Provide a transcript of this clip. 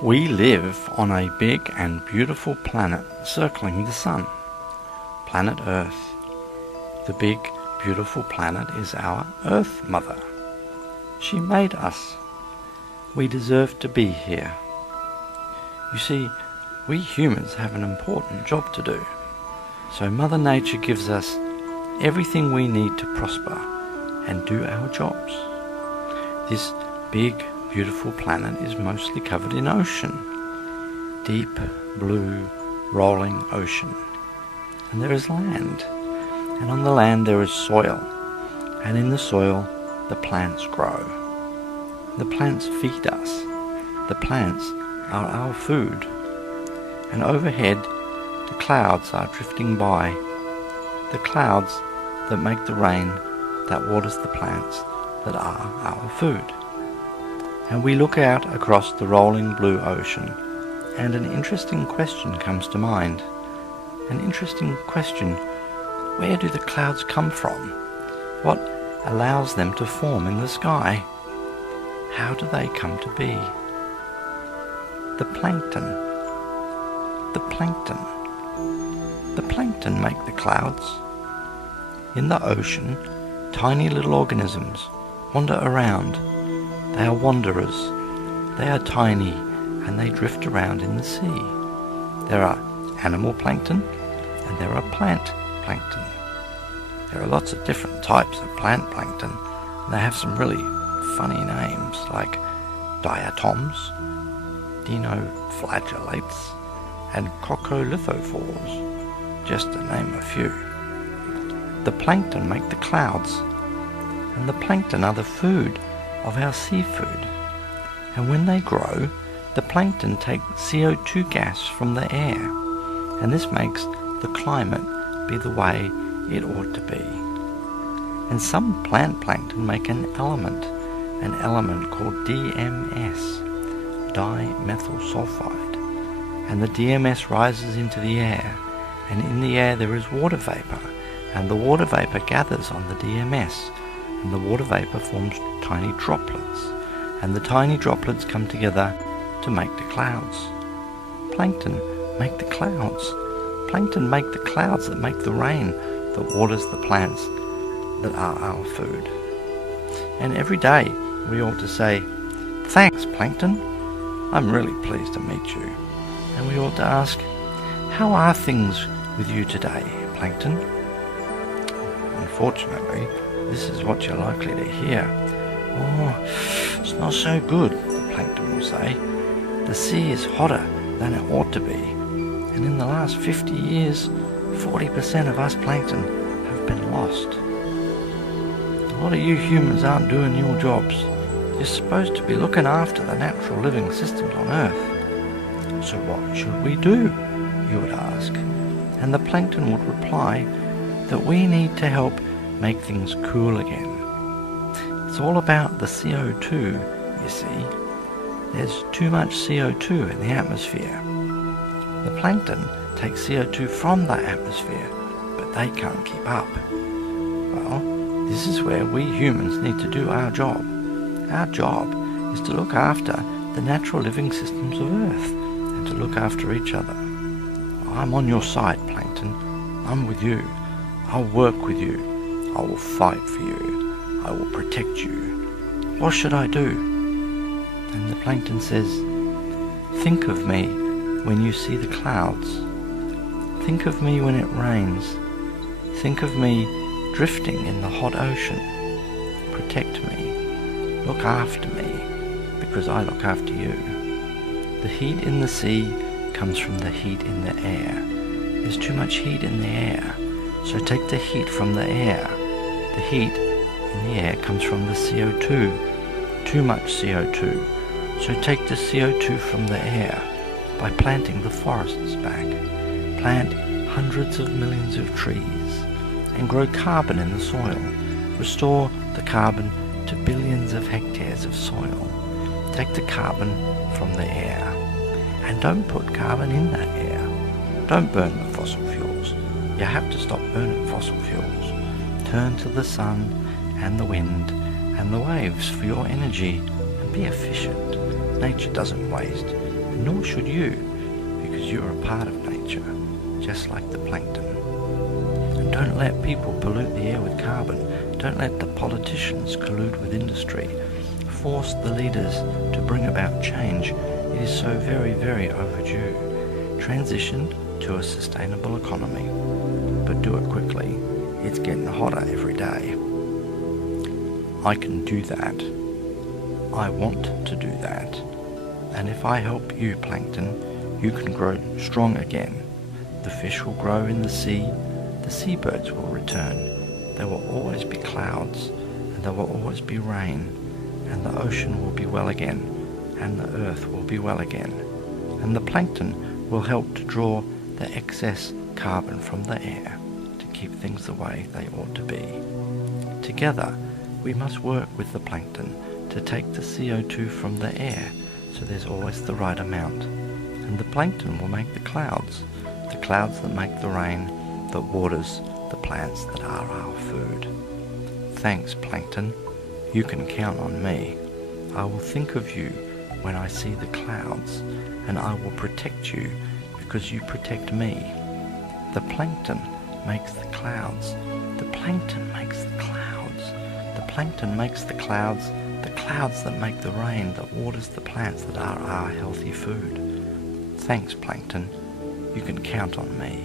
We live on a big and beautiful planet circling the sun, planet Earth. The big, beautiful planet is our Earth Mother. She made us. We deserve to be here. You see, we humans have an important job to do. So Mother Nature gives us everything we need to prosper and do our jobs. This big, beautiful planet is mostly covered in ocean. Deep, blue, rolling ocean. And there is land. And on the land there is soil. And in the soil the plants grow. The plants feed us. The plants are our food. And overhead the clouds are drifting by. The clouds that make the rain that waters the plants that are our food. And we look out across the rolling blue ocean, and an interesting question comes to mind. An interesting question: where do the clouds come from? What allows them to form in the sky? How do they come to be? The plankton. The plankton. The plankton make the clouds. In the ocean, tiny little organisms wander around. They are wanderers. They are tiny and they drift around in the sea. There are animal plankton and there are plant plankton. There are lots of different types of plant plankton. They have some really funny names like diatoms, dinoflagellates, and coccolithophores, just to name a few. The plankton make the clouds, and the plankton are the food of our seafood. And when they grow, the plankton take CO2 gas from the air, and this makes the climate be the way it ought to be. And some plant plankton make an element called DMS, dimethyl sulfide, and the DMS rises into the air, and in the air there is water vapor, and the water vapor gathers on the DMS, and the water vapor forms tiny droplets, and the tiny droplets come together to make the clouds. Plankton make the clouds. Plankton make the clouds that make the rain that waters the plants that are our food. And every day we ought to say, "Thanks, Plankton. I'm really pleased to meet you." And we ought to ask, "How are things with you today, Plankton?" Unfortunately, this is what you're likely to hear. "Oh, it's not so good," the plankton will say. "The sea is hotter than it ought to be. And in the last 50 years, 40% of us plankton have been lost. A lot of you humans aren't doing your jobs. You're supposed to be looking after the natural living systems on Earth. So what should we do?" you would ask. And the plankton would reply that we need to help make things cool again. It's all about the CO2, you see. There's too much CO2 in the atmosphere. The plankton takes CO2 from the atmosphere, but they can't keep up. Well, this is where we humans need to do our job. Our job is to look after the natural living systems of Earth and to look after each other. I'm on your side, plankton. I'm with you. I'll work with you. I will fight for you. I will protect you. What should I do? And the plankton says, "Think of me when you see the clouds. Think of me when it rains. Think of me drifting in the hot ocean. Protect me. Look after me, because I look after you. The heat in the sea comes from the heat in the air. There's too much heat in the air, so take the heat from the air. The heat in the air comes from the CO2. Too much CO2. So take the CO2 from the air by planting the forests back. Plant hundreds of millions of trees and grow carbon in the soil. Restore the carbon to billions of hectares of soil. Take the carbon from the air. And don't put carbon in that air. Don't burn the fossil fuels. You have to stop burning fossil fuels. Turn to the sun and the wind and the waves for your energy and be efficient. Nature doesn't waste. nor should you, because you are a part of nature, just like the plankton. And don't let people pollute the air with carbon. Don't let the politicians collude with industry. Force the leaders to bring about change. It is so very, very overdue. Transition to a sustainable economy, but do it quickly. It's getting hotter every day. I can do that. I want to do that. And if I help you, plankton, you can grow strong again. The fish will grow in the seabirds will return. There will always be clouds, and there will always be rain, and the ocean will be well again, and the earth will be well again. And the plankton will help to draw the excess carbon from the air to keep things the way they ought to be. Together, we must work with the plankton to take the CO2 from the air so there's always the right amount. And the plankton will make the clouds that make the rain that waters the plants that are our food. Thanks, plankton. You can count on me. I will think of you when I see the clouds, and I will protect you because you protect me. The plankton makes the clouds. The plankton makes the clouds. The plankton makes the clouds that make the rain that waters the plants that are our healthy food. Thanks, plankton. You can count on me.